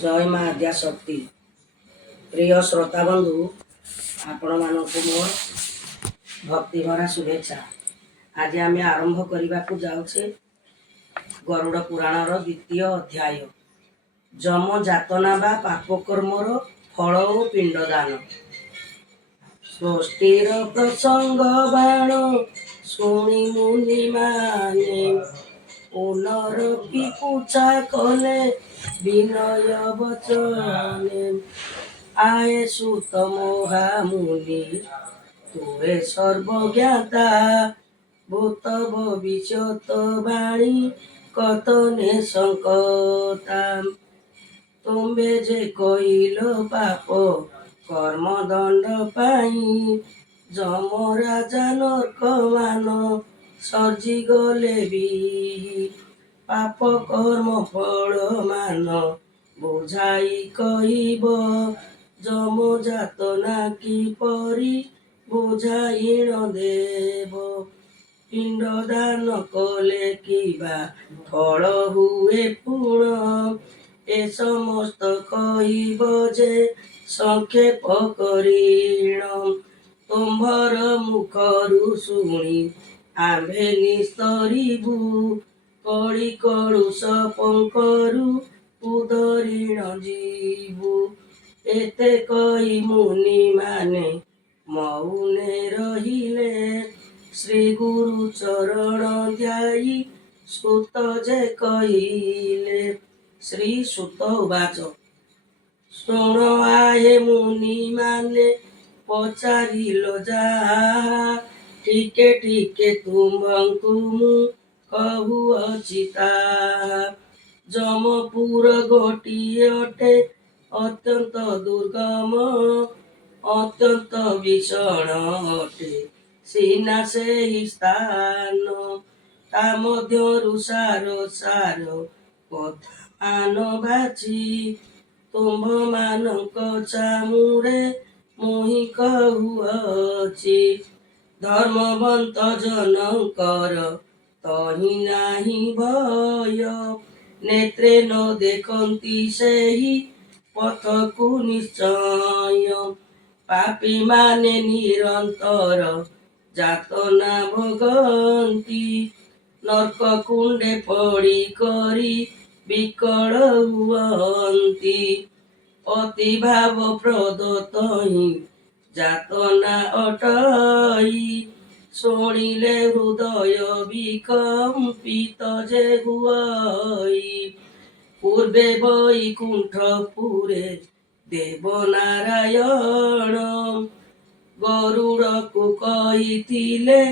जय माँ आद्या शक्ति प्रिय श्रोता बंधु आपण मानक मोर भक्ति भरा शुभेच्छा। आज आम आरंभ करने को जाऊे गरुड़ पुराणर द्वितीय अध्याय जम जातना बा पापकर्मर फल और पिंडदान। सृष्टिर प्रसंग बाण शुणी मुनि माने पुनरपि पूछा कले विनय वचने आए सुत महामुनि तुए सर्वज्ञाता भूत भविष्यत बाणी कतने संकटा तुम्बे जे कइल पाप कर्म दंड पाई जमराजा नरक मान सर्जी गले भी पाप कर्म फल मान बुझाई कहिब जम जातना की परी बुझाइण देव पिंडदान कले किबा फल हुए पुण ए समस्त कहिब जे संक्षेप करिण तुम्भर मुखरु शुणी आम्भे निस्तरिबु कड़ी कड़ुष पंकरु उदरिण जीवु एते कही मुनि माने मौने रहिले श्री गुरु चरण ध्यायी सुत जे कहिले श्री सुत उवाच शुण आए मुनि माने पचारिल जा टिके टिके तुम्भंकु मु कहुअछि ताहा जमपुर गोटिए अटे अत्यंत दुर्गम अत्यंत भीषण अटे सीना से स्थान ता मध्यरु सार सार कथा मान बाची तुम्भ मानक चामुरे मुहि कहुअछि धर्मवंत जनकर तहि नाही भय नेत्रे न देखंती सेहि पथकु निश्चय पापी माने निरंतर जातना भोगंती नरक कुंडे पड़ी करी विकल हुअंती अति भाव प्रदतहि जातना अटई शुणिले हृदय विकंपित जे हुई पूर्वे वैकुंठपुरे देवनारायण गरुड़ को कहिथिले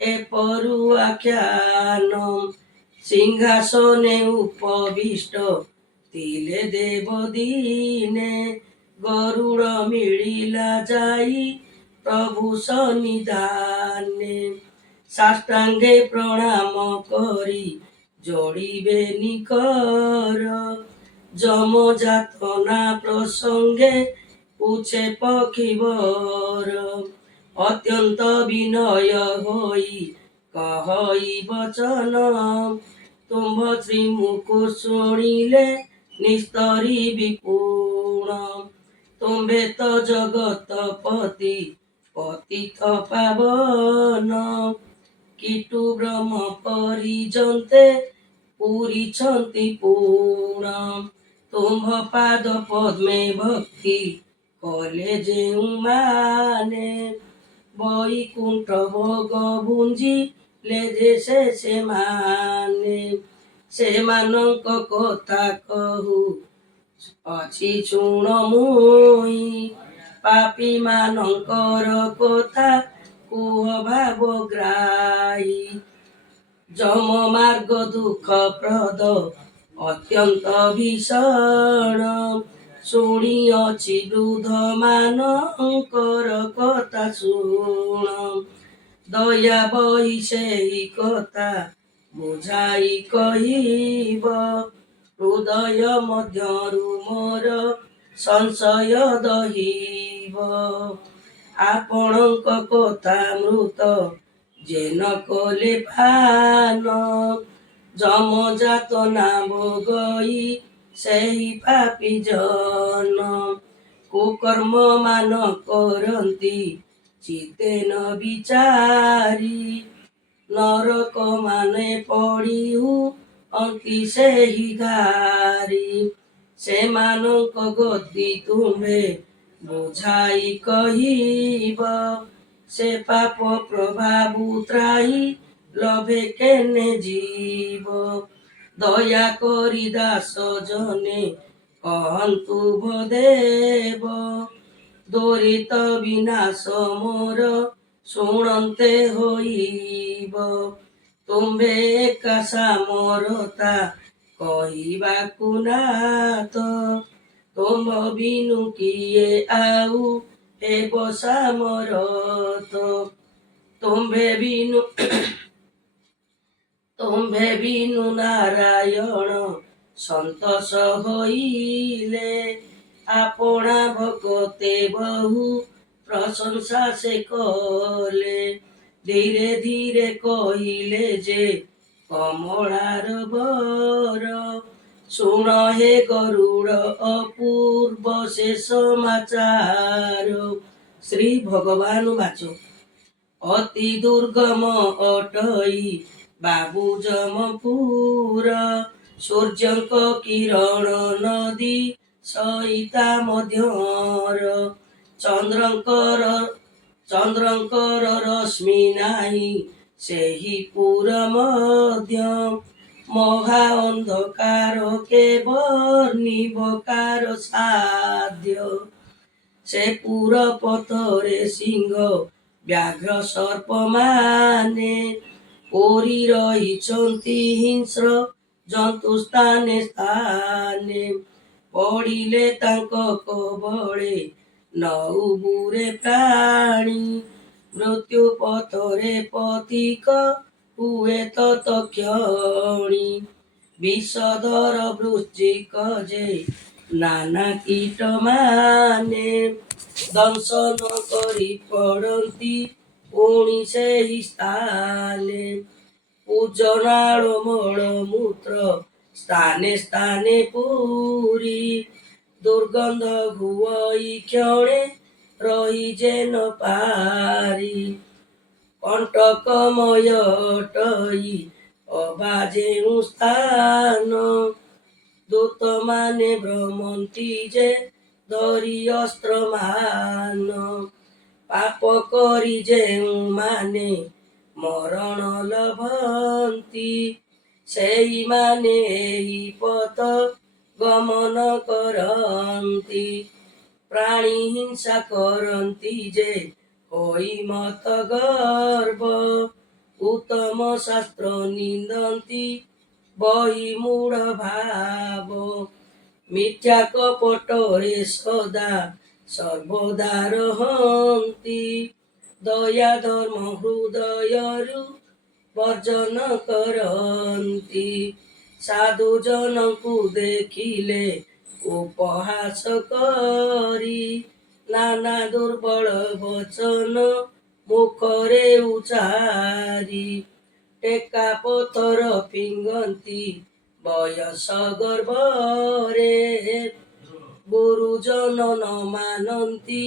एपरु आख्यान सिंहासने उपविष्ट तिले देवदीने गरुड़ मिलिला जाई प्रभु सन्निधाने साष्टांगे प्रणाम करी जोड़िबे निकर जम जातना प्रसंगे पूछे पक्षीवर अत्यंत विनय होई कहई वचन तुम्भ श्रीमुख शुणिले निस्तरी विपुण तुम्भे तो जगतपति पतित पावन कीटु ब्रह्म परिजन्ते पूरिछन्ति पूर्ण तुम्भ पाद पद्मे भक्ति कले जेउ माने वैकुंठ भोग भुंजी ले जे से माने से मानक कथा कहु अछि शुण मुई पापी मानकर कथा कुह भावग्राही जम मार्ग दुख प्रद अत्यंत भीषण शुणिअछि वृद्ध मानकर कथा शुण दया बही सेहि कथा बुझाई कहिब हृदय मध्यरु मोर संशय दहिब आपणक कथा मृत जेन कले पान जम जातना भोगई ସେହି ପାପୀ ଜନ କୁକର୍ମ ମାନ କରନ୍ତି ଚିତେ ନ ବିଚାରି ନରକ ମାନେ ପଡ଼ିହୁଅନ୍ତି ସେହି ଧାରି ସେମାନଙ୍କ ଗତି ତୁମ୍ଭେ ବୁଝାଇ କହିବ ସେ ପାପ ପ୍ରଭାବୁ ତ୍ରାହି ଲଭେ କେନେ ଯିବ ଦୟା କରି ଦାସ ଜନେ କହନ୍ତୁ ଭଦେବ ଦୋରିତ ବିନାଶ ମୋର ଶୁଣନ୍ତେ ହୋଇବ ତୁମ୍ଭେ ଏକା ସାମରତା କହିବାକୁ ନାଥ ତୁମ୍ଭ ବିନୁ କିଏ ଆଉ ହେବ ସାମରଥ ତୁମ୍ଭେ ବିନୁ ନାରାୟଣ ସନ୍ତୋଷ ହୋଇଲେ ଆପଣା ଭଗତେ ବହୁ ପ୍ରଶଂସା ସେ କଲେ ଧୀରେ ଧୀରେ କହିଲେ ଯେ କମଳାର ବର ଶୁଣ ହେ ଗରୁଡ଼ ଅପୂର୍ବ ସେ ସମାଚାର ଶ୍ରୀ ଭଗବାନ ବାଚ ଅତି ଦୁର୍ଗମ ଅଟଇ ବାବୁ ଜମପୁର ସୂର୍ଯ୍ୟଙ୍କ କିରଣ ନଦୀ ସଇତା ମଧ୍ୟର ଚନ୍ଦ୍ରଙ୍କର ରଶ୍ମି ନାହିଁ ସେହି ପୁର ମଧ୍ୟ ମହା ଅନ୍ଧକାର ବର୍ଣ୍ଣିବକାର ସାଧ୍ୟ ସେ ପୁର ପଥରେ ସିଂହ ବ୍ୟାଘ୍ର ସର୍ପମାନେ ପରି ରହିଛନ୍ତି ହିଂସ୍ର ଜନ୍ତୁ ସ୍ଥାନେ ସ୍ଥାନେ ପଡ଼ିଲେ ତାଙ୍କ କବଳେ ନଉବୁରେ ପ୍ରାଣୀ ମୃତ୍ୟୁ ପଥରେ ପଥିକ ହୁଏ ତତକ୍ଷଣି ବିଷଧର ବୃଶ୍ଚିକ ଯେ ନାନା କୀଟମାନେ ଦଂଶନ କରି ପଡ଼ନ୍ତି ପୁଣି ସେହି ସ୍ଥାନେ ପୂଜନାଳ ମଳମୂତ୍ର ସ୍ଥାନେ ସ୍ଥାନେ ପୁରୀ ଦୁର୍ଗନ୍ଧ ହୁଅଇ କ୍ଷଣେ ରହି ଯେ ନ ପାରି କଣ୍ଟକମୟ ଅଟଇ ଅବା ଯେଉଁ ସ୍ଥାନ ଦୂତମାନେ ଭ୍ରମନ୍ତି ଯେ ଧରି ଅସ୍ତ୍ରମାନ ପାପ କରି ଯେଉଁମାନେ ମରଣ ଲଭନ୍ତି ସେଇମାନେ ଏହି ପଥ ଗମନ କରନ୍ତି ପ୍ରାଣୀ ହିଂସା କରନ୍ତି ଯେ ହୋଇ ମତ ଗର୍ବ ଉତ୍ତମ ଶାସ୍ତ୍ର ନିନ୍ଦନ୍ତି ବହି ମୂଢ଼ ଭାବ ମିଥ୍ୟା କପଟରେ ସଦା ସର୍ବଦା ରହନ୍ତି ଦୟା ଧର୍ମ ହୃଦୟରୁ ବର୍ଜନ କରନ୍ତି ସାଧୁ ଜନଙ୍କୁ ଦେଖିଲେ ଉପହାସ କରି ନାନା ଦୁର୍ବଳ ବଚନ ମୁଖରେ ଉଚାରି ଟେକା ପଥର ଫିଙ୍ଗନ୍ତି ବୟସ ଗର୍ଭରେ ଗୁରୁଜନ ନ ମାନନ୍ତି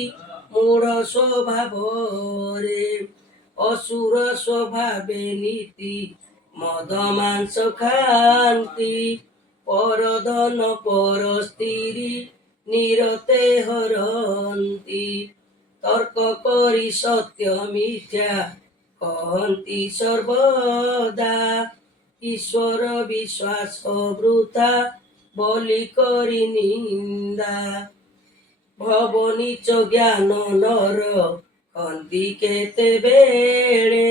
ମୂଢ଼ ସ୍ୱଭାବରେ ଅସୁର ସ୍ୱଭାବେ ନୀତି ମଦ ମାଂସ ଖାଆନ୍ତି ପରଧନ ପର ସ୍ତ୍ରୀ ନିରତେ ହରନ୍ତି ତର୍କ କରି ସତ୍ୟ ମିଥ୍ୟା କହନ୍ତି ସର୍ବଦା ଈଶ୍ୱର ବିଶ୍ୱାସ ବୃଥା ବୋଲି କରି ନିନ୍ଦା ଭବ ନିଚ ଜ୍ଞାନ ନର କନ୍ତି କେତେବେଳେ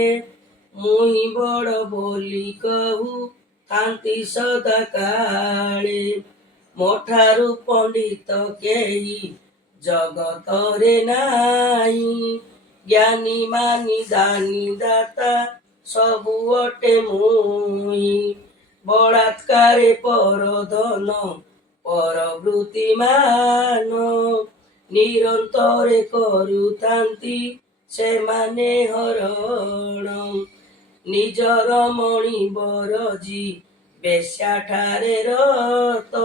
ମୁହିଁ ବଡ଼ ବୋଲି କହୁ ଥାନ୍ତି ସଦା କାଳେ ମୋଠାରୁ ପଣ୍ଡିତ କେହି ଜଗତରେ ନାହିଁ ଜ୍ଞାନୀ ମାନି ଦାନି ଦାତା ସବୁ ଅଟେ ମୁହିଁ ବଳାତ୍କାରେ ପରଧନ ପରବୃତ୍ତିମାନ ନିରନ୍ତରେ କରୁଥାନ୍ତି ସେମାନେ ହରଣ ନିଜର ମଣିବର ଜି ବେଶ୍ୟାଠାରେ ରତ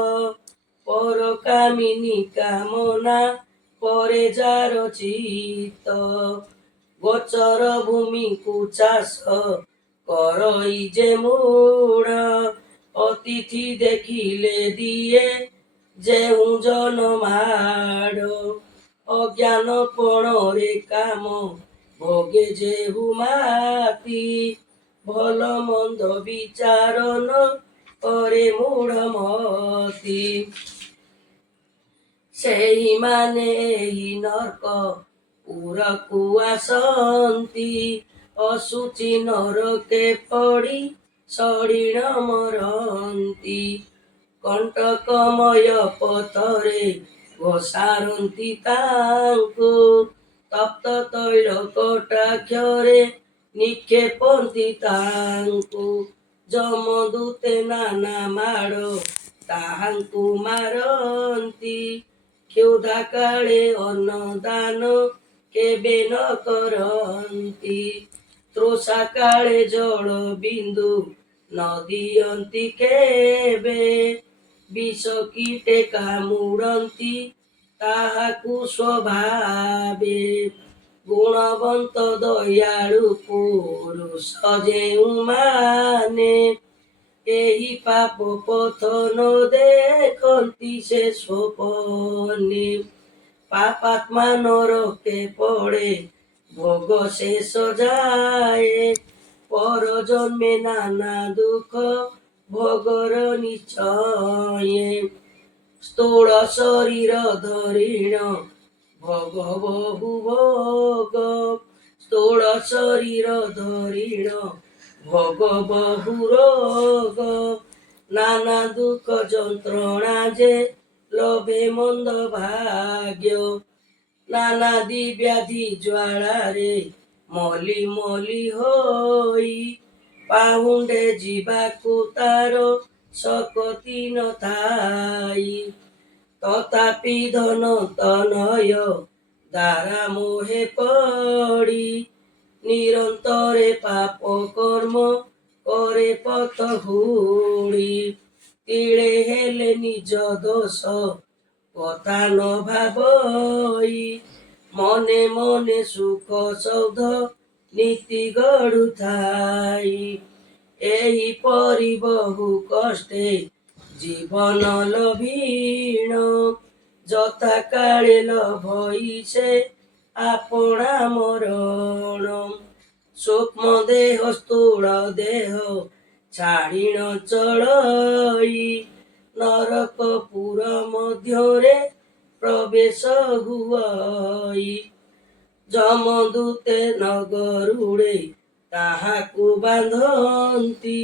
ପର କାମିନୀ କାମନା ପରେ ଯାର ଚିତ ଗୋଚର ଭୂମିକୁ ଚାଷ କରଇ ଯେ ମୂଢ଼ ଅତିଥି ଦେଖିଲେ ଦିଏ ଯେଉଁ ଜନ ମାଡ଼ ଅଜ୍ଞାନ ପଣରେ କାମ ଭୋଗେ ଯେହୁ ମାତି ଭଲ ମନ୍ଦ ବିଚାର ନ କରେ ମୂଢ଼ ମତି ସେଇମାନେ ଏହି ନର୍କ ପୁରକୁ ଆସନ୍ତି ଅଶୁଚି ନରକେ ପଡ଼ି ସଡ଼ିଣ ମରନ୍ତି କଣ୍ଟକମୟ ପଥରେ ଘୋଷାରନ୍ତି ତାଙ୍କୁ ତପ୍ତ ତୈଳ କଟାକ୍ଷରେ ନିକ୍ଷେପନ୍ତି ତାଙ୍କୁ ଯମଦୂତେ ନାନା ମାଡ଼ ତାହାଙ୍କୁ ମାରନ୍ତି କ୍ଷୁଧା କାଳେ ଅନ୍ନଦାନ କେବେ ନ କରନ୍ତି ତୃଷା କାଳେ ଜଳ ବିନ୍ଦୁ ନ ଦିଅନ୍ତି କେବେ ବିଷ କୀଟେ କାମୁଡ଼ନ୍ତି ତାହାକୁ ସ୍ୱଭାବେ ଗୁଣବନ୍ତ ଦୟାଳୁ ପୁରୁଷ ଯେଉଁମାନେ ଏହି ପାପ ପଥ ନ ଦେଖନ୍ତି ସେ ସ୍ୱପନେ ପାପାତ୍ମା ନରକେ ପଡ଼େ ଭୋଗ ଶେଷ ଯାଏ ପର ଜନ୍ମେ ନାନା ଦୁଃଖ ଭୋଗର ନିଶ୍ଚୟେ ସ୍ଥୂଳ ଶରୀର ଧରିଣ ଭୋଗ ବହୁ ଭୋଗ ସ୍ଥୂଳ ଶରୀର ଧରିଣ ଭୋଗ ବହୁ ରୋଗ ନାନା ଦୁଃଖ ଯନ୍ତ୍ରଣା ଯେ ଲୋଭେ ମନ୍ଦ ଭାଗ୍ୟ ନାନାଦି ବ୍ୟାଧି ଜ୍ୱାଳାରେ ମଲି ମଲି ହୋଇ ପାହୁଣ୍ଡେ ଯିବାକୁ ତାର ଶକ୍ତି ନଥାଇ ତଥାପି ଧନ ତନୟ ଦ୍ୱାରା ମୋহে ପଡ଼ି ନିରନ୍ତରେ ପାପ କର୍ମ କରେ ପଥ ହୁଡ଼ି ତିଳେ ହେଲେ ନିଜ ଦୋଷ କଥା ନ ଭାବଇ ମନେ ମନେ ସୁଖ ସୌଧ ନୀତି ଗଢ଼ୁଥାଇ ଏହିପରି ବହୁ କଷ୍ଟେ ଜୀବନ ଲଭିଣ ଯଥା କାଳେ ଲଭଇ ସେ ଆପଣା ମରଣ ସୂକ୍ଷ୍ମ ଦେହ ସ୍ଥୂଳ ଦେହ ଛାଡ଼ିଣ ଚଳଇ ନରକପୁର ମଧ୍ୟରେ ପ୍ରବେଶ ହୁଅଇ ଯମଦୂତେ ନଗରୁଡ଼େ ତାହାକୁ ବାନ୍ଧନ୍ତି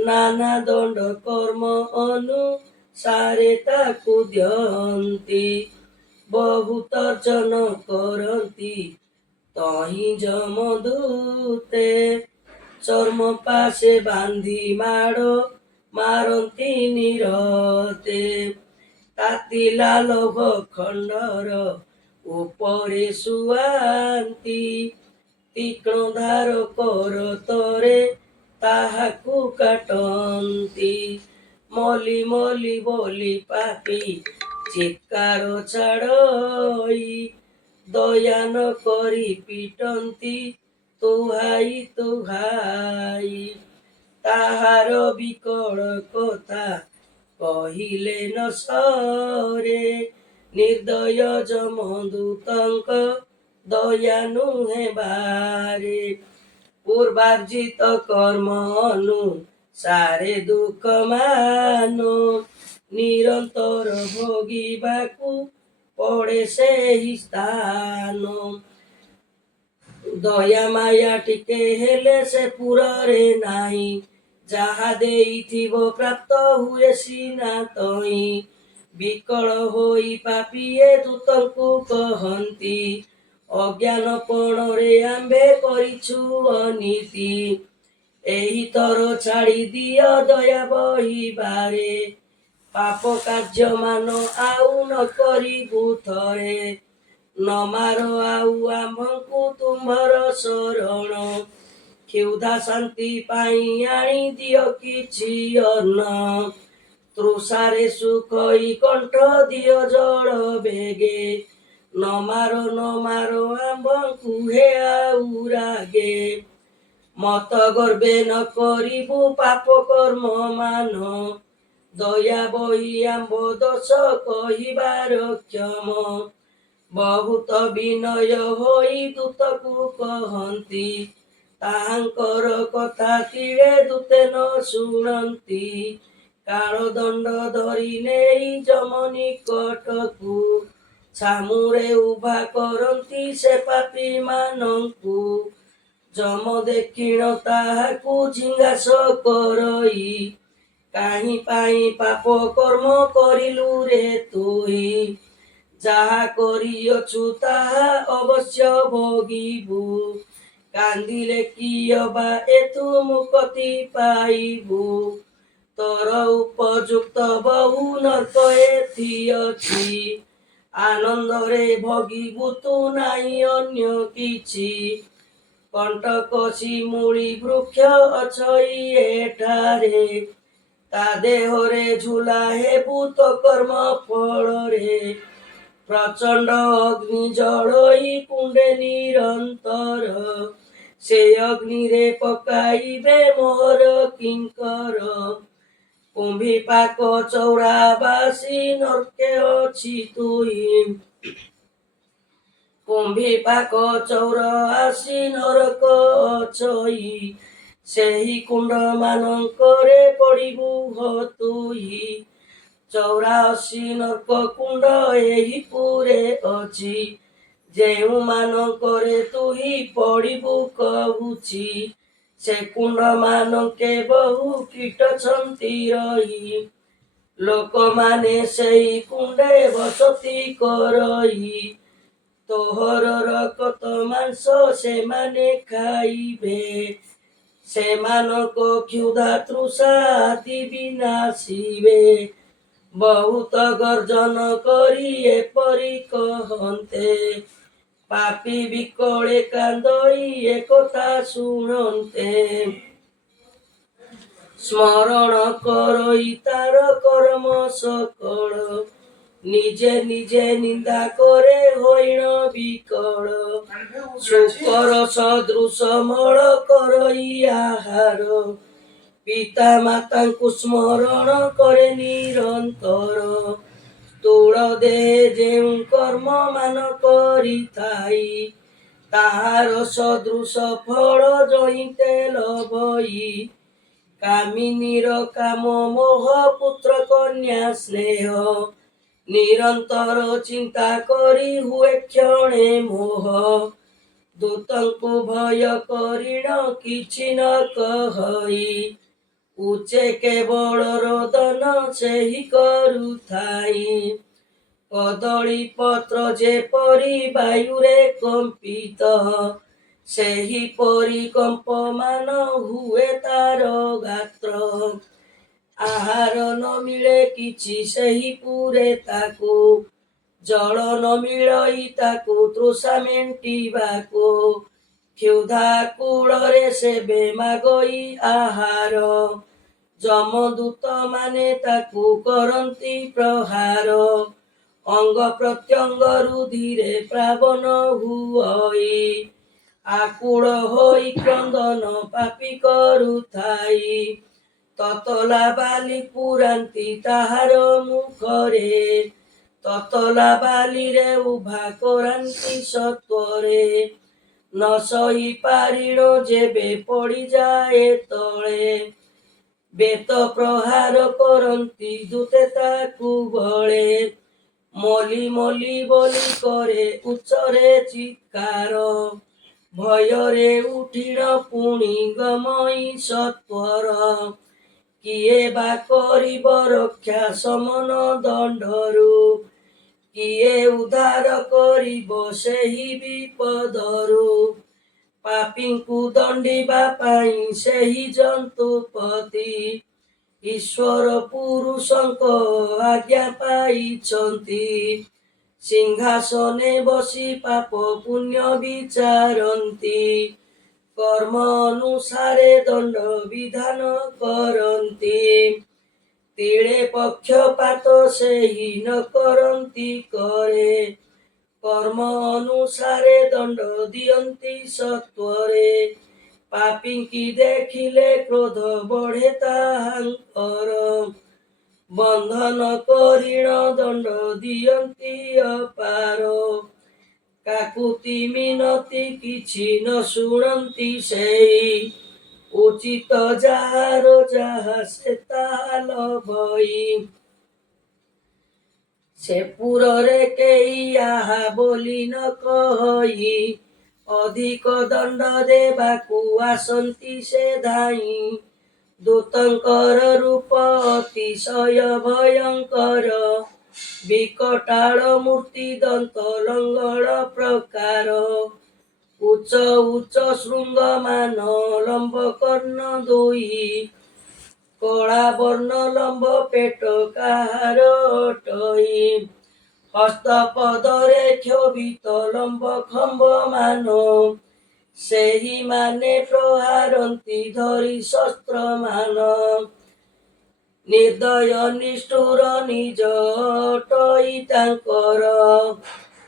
ନାନା ଦଣ୍ଡ କର୍ମ ଅନୁସାରେ ତାକୁ ଦିଅନ୍ତି ବହୁତ ତର୍ଜନ କରନ୍ତି ତହିଁ ଯମଦୂତେ ଚର୍ମ ପାଶେ ବାନ୍ଧି ମାଡ଼ ମାରନ୍ତି ନିରତେ ତାତିଲା ଲୌହ ଖଣ୍ଡର ଉପରେ ଶୁଆନ୍ତି ତୀକ୍ଷ୍ଣ ଧାର କରତରେ ତାହାକୁ କାଟନ୍ତି ମଲି ମଲି ବୋଲି ପାପି ଚିତ୍କାର ଛାଡ଼ଇ ଦୟା ନ କରି ପିଟନ୍ତି ତୁହାଇ ତୁହାଇ ତାହାର ବିକଳ କଥା କହିଲେ ନ ସରେ ନିର୍ଦ୍ଦୟ ଯମଦୂତଙ୍କ ଦୟା ନୁହେଁ ବାରେ ପୂର୍ବାର୍ଜିତ କର୍ମ ଅନୁସାରେ ଦୁଃଖ ମାନ ନିରନ୍ତର ଭୋଗିବାକୁ ପଡ଼େ ସେହି ସ୍ଥାନ ଦୟା ମାୟା ଟିକେ ହେଲେ ସେ ପୁରରେ ନାହିଁ ଯାହା ଦେଇଥିବ ପ୍ରାପ୍ତ ହୁଏ ସିନା ତହିଁ ବିକଳ ହୋଇ ପାପିଏ ଦୂତଙ୍କୁ କହନ୍ତି ଅଜ୍ଞାନପଣରେ ଆମ୍ଭେ କରିଛୁ ଅନୀତି ଏହି ଥର ଛାଡ଼ି ଦିଅ ଦୟା ବହିବାରେ ପାପ କାର୍ଯ୍ୟମାନ ଆଉ ନ କରିବୁ ଥରେ ନ ମାର ଆଉ ଆମ୍ଭଙ୍କୁ ତୁମ୍ଭର ଶରଣ କ୍ଷୁଧା ଶାନ୍ତି ପାଇଁ ଆଣି ଦିଅ କିଛି ଅନ୍ନ ତୃଷାରେ ଶୁଖଇ କଣ୍ଠ ଦିଅ ଜଳ ବେଗେ, ନ ମାର ଆମ୍ଭଙ୍କୁ ହେ ଆଉ ରାଗେ। ମତ ଗର୍ବେ ନ କରିବୁ ପାପ କର୍ମ ମାନ, ଦୟା ବହି ଆମ୍ଭ ଦୋଷ କହିବାର କ୍ଷମ। ବହୁତ ବିନୟ ହୋଇ ଦୂତକୁ କହନ୍ତି, ତାହାଙ୍କର କଥା ତିଳେ ଦୂତେ ନ ଶୁଣନ୍ତି। କାଳ ଦଣ୍ଡ ଧରି ନେଇ ଯମ ନିକଟକୁ, ଛାମୁରେ ଉଭା କରନ୍ତି ସେ ପାପୀ ମାନଙ୍କୁ। ଯମ ଦେଖିଣ ତାହାକୁ ଜିଜ୍ଞାସ କରଇ, କାହିଁ ପାଇଁ ପାପ କର୍ମ କରିଲୁ ରେ ତୁହି। ଯାହା କରିଅଛୁ ତାହା ଅବଶ୍ୟ ଭୋଗିବୁ, କାନ୍ଦିଲେ କିୟ ବା ଏଥୁ ମୁକ୍ତି ପାଇବୁ। ତୋର ଉପଯୁକ୍ତ ବହୁ ନର୍କ ଏଥି ଅଛି, ଆନନ୍ଦରେ ଭୋଗିବୁ ତୁ ନାହିଁ ଅନ୍ୟ କିଛି। କଣ୍ଟକ ଶିମୁଳି ବୃକ୍ଷ ଅଛଇ ଏଠାରେ, ତା ଦେହରେ ଝୁଲା ହେବୁ ତୋ କର୍ମ ଫଳରେ। ପ୍ରଚଣ୍ଡ ଅଗ୍ନି ଜଳଇ କୁଣ୍ଡେ ନିରନ୍ତର, ସେ ଅଗ୍ନିରେ ପକାଇବେ ମୋହର କିଙ୍କର। କୁମ୍ଭୀପାକ ଚୌରାବାସୀ ନର୍କେ ଅଛି ତୁହି, କୁମ୍ଭୀପାକ ଚୌରାସୀ ନରକ ଅଛଇ, ସେହି କୁଣ୍ଡ ମାନଙ୍କରେ ପଡ଼ିବୁ ହୋ ତୁହି। 84 ନର୍କ କୁଣ୍ଡ ଏହିପୁରେ ଅଛି, ଯେଉଁମାନଙ୍କରେ ତୁହି ପଡ଼ିବୁ କହୁଛି। ସେ କୁଣ୍ଡ ମାନଙ୍କେ ବହୁ କୀଟ ଅଛନ୍ତି ରହି, ଲୋକମାନେ ସେହି କୁଣ୍ଡେ ବସତି କରଇ। ତୋହର ରକ୍ତ ମାଂସ ସେମାନେ ଖାଇବେ, ସେମାନଙ୍କ କ୍ଷୁଧା ତୃଷା ଆଦି ବିନାଶିବେ। ବହୁତ ଗର୍ଜନ କରି ଏପରି କହନ୍ତେ, ପାପୀ ବିକଳେ କାନ୍ଦଇ ଏକଥା ଶୁଣନ୍ତେ। ସ୍ମରଣ କରଇ ତାର କର୍ମ ସକଳ, ନିଜେ ନିଜେ ନିନ୍ଦା କରେ ହଇଣ ବିକଳ। ଶୁକର ସଦୃଶ ମଳ କରଇ ଆହାର, ପିତା ମାତାଙ୍କୁ ସ୍ମରଣ କରେ ନିରନ୍ତର। ସ୍ଥୂଳ ଦେହେ ଯେଉଁ କର୍ମ ମାନ କରିଥାଇ, ତାହାର ସଦୃଶ ଫଳ ଜଇଁତେ ଲଭଇ। କାମିନୀର କାମ ମୋହ ପୁତ୍ର କନ୍ୟା ସ୍ନେହ, ନିରନ୍ତର ଚିନ୍ତା କରି ହୁଏ କ୍ଷଣେ ମୋହ। ଦୂତଙ୍କୁ ଭୟ କରିଣ କିଛି ନ କହଇ, ଉଚ୍ଚେ କେବଳ ରୋଦନ ସେହି କରୁଥାଇ। କଦଳୀ ପତ୍ର ଯେପରି ବାୟୁରେ କମ୍ପିତ, ସେହିପରି କମ୍ପମାନ ହୁଏ ତାର ଗାତ୍ର। ଆହାର ନ ମିଳେ କିଛି ସେହିପୁରେ ତାକୁ, ଜଳ ନ ମିଳଇ ତାକୁ ତୃଷା ମେଣ୍ଟିବାକୁ। କ୍ଷୁଧା କୂଳରେ ସେବେ ମାଗଇ ଆହାର, ଯମଦୂତ ମାନେ ତାକୁ କରନ୍ତି ପ୍ରହାର। ଅଙ୍ଗ ପ୍ରତ୍ୟଙ୍ଗରୁ ଧୀରେ ପ୍ଲାବନ ହୁଅଇ, ଆକୁଳ ହୋଇ କ୍ରନ୍ଦନ ପାପୀ କରୁଥାଇ। ତତଲା ବାଲି ପୁରାନ୍ତି ତାହାର ମୁଖରେ, ତତଲା ବାଲିରେ ଉଭା କରାନ୍ତି ସତ୍ୱରେ। ନ ସହି ପାରିଣ ଯେବେ ପଡ଼ିଯାଏ ତଳେ, ବେତ ପ୍ରହାର କରନ୍ତି ଦୂତେ ତାକୁ ବଳେ। ମଲି ମଲି ବୋଲି କରେ ଉଚ୍ଚରେ ଚିତ୍କାର, ଭୟରେ ଉଠିଣ ପୁଣି ଗମଇ ସତ୍ୱର। କିଏ ବା କରିବ ରକ୍ଷା ସମନ ଦଣ୍ଡରୁ, କିଏ ଉଦ୍ଧାର କରିବ ସେହି ବିପଦରୁ। ପାପୀଙ୍କୁ ଦଣ୍ଡିବା ପାଇଁ ସେହି ଜନ୍ତୁପତି, ଈଶ୍ୱର ପୁରୁଷଙ୍କ ଆଜ୍ଞା ପାଇଛନ୍ତି। ସିଂହାସନେ ବସି ପାପ ପୁଣ୍ୟ ବିଚାରନ୍ତି, କର୍ମ ଅନୁସାରେ ଦଣ୍ଡ ବିଧାନ କରନ୍ତି। ତିଳେ ପକ୍ଷପାତ ସେହି ନ କରନ୍ତି କରେ। କର୍ମ ଅନୁସାରେ ଦଣ୍ଡ ଦିଅନ୍ତି ସତ୍ୱରେ। ପାପୀଙ୍କି ଦେଖିଲେ କ୍ରୋଧ ବଢ଼େ ତାହାଙ୍କର। ବନ୍ଧନ କରିଣ ଦଣ୍ଡ ଦିଅନ୍ତି ଅପାର। କାକୁତି ମିନତି କିଛି ନ ଶୁଣନ୍ତି ସେଇ। ଉଚିତ ଯାହାର ଯାହା ସେ ତାହା ଲଭଇ। ସେ ପୁରରେ କେହି ଆହା ବୋଲି ନ କହି। ଅଧିକ ଦଣ୍ଡ ଦେବାକୁ ଆସନ୍ତି ସେ ଧାଇଁ। ଦୂତଙ୍କର ରୂପ ଅତିଶୟ ଭୟଙ୍କର। ବିକଟାଳ ମୂର୍ତ୍ତି ଦନ୍ତ ଲଙ୍ଗଳ ପ୍ରକାର। ଉଚ୍ଚ ଉଚ୍ଚ ଶୃଙ୍ଗମାନ ଲମ୍ବ କର୍ଣ୍ଣ ଦୁଇ। କଳା ବର୍ଣ୍ଣ ଲମ୍ବ ପେଟ କାହାର ଅଟଇ। ହସ୍ତ ପଦରେ କ୍ଷୋଭିତ ଲମ୍ବ ଖମ୍ବ ମାନ। ସେହି ମାନେ ପ୍ରହାରନ୍ତି ଧରି ଶସ୍ତ୍ର ମାନ। ନିର୍ଦ୍ଦୟ ନିଷ୍ଠୁର ନିଜ ଅଟଇ ତାଙ୍କର।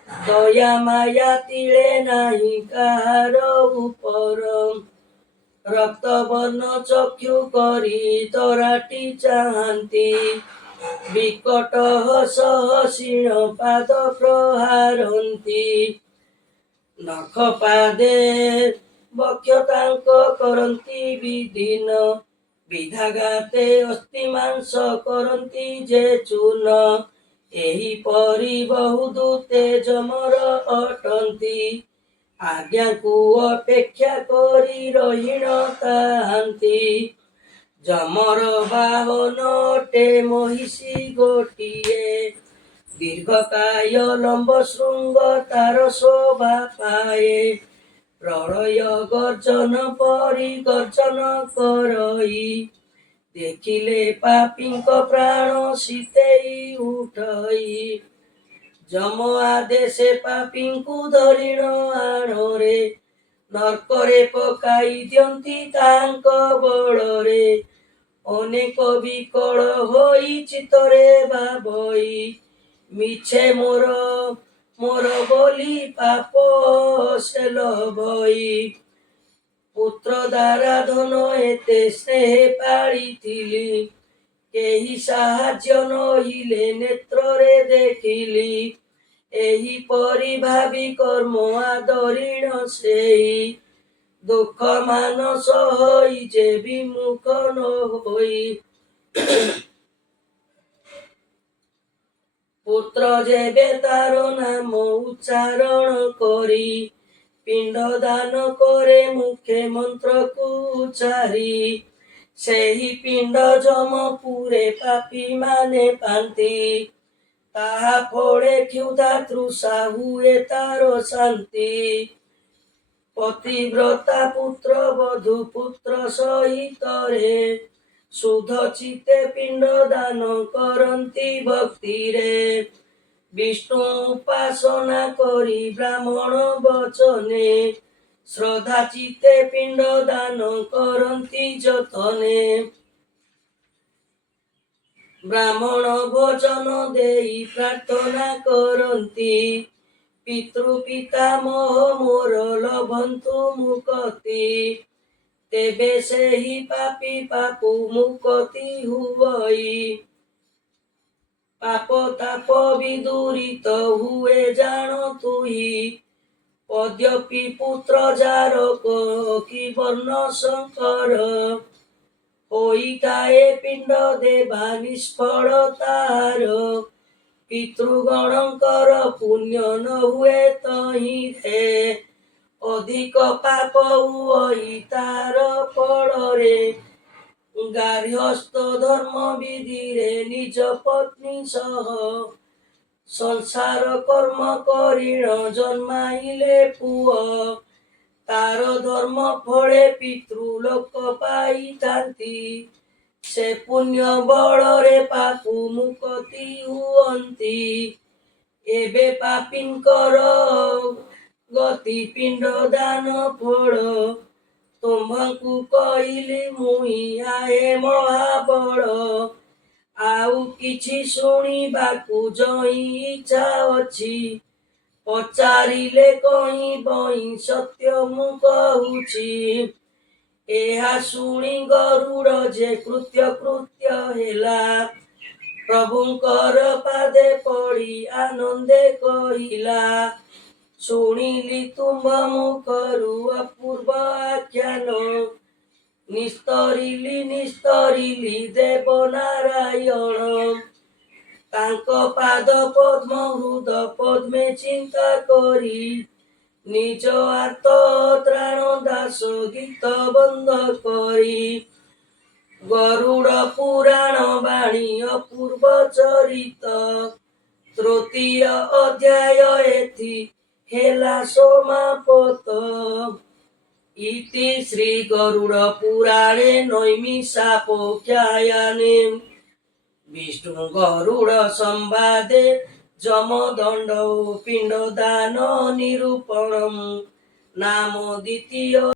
ଦୟା ମାୟା ତିଳେ ନାହିଁ କାହାର ଉପର। ରକ୍ତ ବର୍ଣ୍ଣ ଚକ୍ଷୁ କରି ତରାଟି ଚାହାନ୍ତି। ବିକଟ ହସ ହସିଣ ପାଦ ପ୍ରହାରନ୍ତି। ନଖ ପାଦେ ବକ୍ଷ ତାଙ୍କ କରନ୍ତି ବିଦୀନ। ବିଧାଘାତେ ଅସ୍ଥି ମାଂସ କରନ୍ତି ଯେ ଚୂନ। ଏହିପରି ବହୁ ଦୂତେ ଯମର ଅଟନ୍ତି। ଆଜ୍ଞାକୁ ଅପେକ୍ଷା କରି ରହିଣ ଥାନ୍ତି। ଯମର ବାହନ ଅଟେ ମହିଷୀ ଗୋଟିଏ। ଦୀର୍ଘକାୟ ଲମ୍ବ ଶୃଙ୍ଗ ତାର ଶୋଭା ପାଏ। ପ୍ରଳୟ ଗର୍ଜନ ପରି ଗର୍ଜନ କରଇ। ଦେଖିଲେ ପାପୀଙ୍କ ପ୍ରାଣ ଶୀତେଇ ଉଠଇ। ଯମ ଆଦେଶେ ପାପୀଙ୍କୁ ଧରିଣ ଆଣରେ। ନର୍କରେ ପକାଇ ଦିଅନ୍ତି ତାଙ୍କ ବଳରେ। ଅନେକ ବିକଳ ହୋଇ ଚିତ୍ତରେ ଭାବଇ। ମିଛେ ମୋର ମୋର ବୋଲି ପାପ ସେ ଲଭଇ। ପୁତ୍ର ଦ୍ୱାରା ଧନ ଏତେ ସ୍ନେହ ପାଳିଥିଲି। କେହି ସାହାଯ୍ୟ ନଇଲେ ନେତ୍ରରେ ଦେଖିଲି। ଏହିପରି ଭାବି କର୍ମ ଆଦରିଣ ସେଇ। ଦୁଃଖ ମାନ ସହଇ ଯେ ବିମୁଖ ନ ହୋଇ। ପୁତ୍ର ଯେବେ ତାର ନାମ ଉଚ୍ଚାରଣ କରି। ପିଣ୍ଡ ଦାନ କରେ ମୁଖେ ମନ୍ତ୍ରକୁ ଉଚ୍ଚାରି। ସେହି ପିଣ୍ଡ ଯମପୁରେ ପାପୀ ମାନେ ପାନ୍ତି। ତାହା ଫଳେ କ୍ଷୁଧା ତୃଷା ହୁଏ ତାର ଶାନ୍ତି। ପତିବ୍ରତା ପୁତ୍ର ବଧୂ ପୁତ୍ର ସହିତରେ। ଶୁଦ୍ଧ ଚିତ୍ତେ ପିଣ୍ଡ ଦାନ କରନ୍ତି ଭକ୍ତିରେ। ବିଷ୍ଣୁ ଉପାସନା କରି ବ୍ରାହ୍ମଣ ବଚନେ। ଶ୍ରଦ୍ଧା ଚିତ୍ତେ ପିଣ୍ଡ ଦାନ କରନ୍ତି ଯତନେ। ବ୍ରାହ୍ମଣ ଭୋଜନ ଦେଇ ପ୍ରାର୍ଥନା କରନ୍ତି। ପିତୃ ପିତାମହ ମୋର ଲଭନ୍ତୁ ମୁକତି। ତେବେ ସେହି ପାପୀ ପାପୁ ମୁକତି ହୁଅଇ। ପାପ ତାପ ବିଦୂରିତ ହୁଏ ଜାଣ ତୁହି। ପଦ୍ୟପି ପୁତ୍ର ଯାର କି ବର୍ଣ୍ଣ ଶଙ୍କର। ହୋଇଥାଏ ପିଣ୍ଡ ଦେବା ନିଷ୍ଫଳ ତାହାର। ପିତୃଗଣଙ୍କର ପୁଣ୍ୟ ନ ହୁଏ ତହିଁରେ। ଅଧିକ ପାପ ହୁଅଇ ତାର ଫଳରେ। ଗାର୍ହସ୍ଥ ଧର୍ମ ବିଧିରେ ନିଜ ପତ୍ନୀ ସହ। ସଂସାର କର୍ମ କରିଣ ଜନ୍ମାଇଲେ ପୁଅ। ତାର ଧର୍ମ ଫଳେ ପିତୃ ଲୋକ ପାଇଥାନ୍ତି। ସେ ପୁଣ୍ୟ ବଳରେ ପାପୁ ମୁକତି ହୁଅନ୍ତି। ଏବେ ପାପୀଙ୍କର ଗତି ପିଣ୍ଡ ଦାନ ଫଳ। ତୁମ୍ଭଙ୍କୁ କହିଲି ମୁହିଁ ଆହେ ମହାବଳ। ଆଉ କିଛି ଶୁଣିବାକୁ ଯହିଁ ଇଚ୍ଛା ଅଛି, ପଚାରିଲେ କହିବଇଁ ସତ୍ୟ ମୁଁ କହୁଛି। ଏହା ଶୁଣି ଗରୁଡ଼ ଯେ କୃତ୍ୟ ହେଲା, ପ୍ରଭୁଙ୍କର ପାଦେ ପଡ଼ି ଆନନ୍ଦେ କହିଲା, ଶୁଣିଲି ତୁମ୍ଭ ମୁଖରୁ ଅପୂର୍ବ ଆଖ୍ୟାନ, ନିସ୍ତରିଲି ଦେବନାରାୟଣ। ତାଙ୍କ ପାଦ ପଦ୍ମ ହୃଦ ପଦ୍ମେ ଚିନ୍ତା କରି, ନିଜ ଆର୍ତ୍ତ ତ୍ରାଣ ଦାସ ଗୀତ ବନ୍ଦ କରି। ଗରୁଡ଼ ପୁରାଣ ବାଣୀ ଅପୂର୍ବ ଚରିତ, ତୃତୀୟ ଅଧ୍ୟାୟ ଏଥି ହେଲା ସମାପତ। ଇତି ଶ୍ରୀ ଗରୁଡ଼ ପୁରାଣେ ନୈମିଷାପଖ୍ୟାୟାନେ ବିଷ୍ଣୁ ଗରୁଡ଼ ସମ୍ବାଦେ ଯମଦଣ୍ଡ ପିଣ୍ଡଦାନ ନିରୂପଣମ୍ ନାମ ଦ୍ୱିତୀୟ।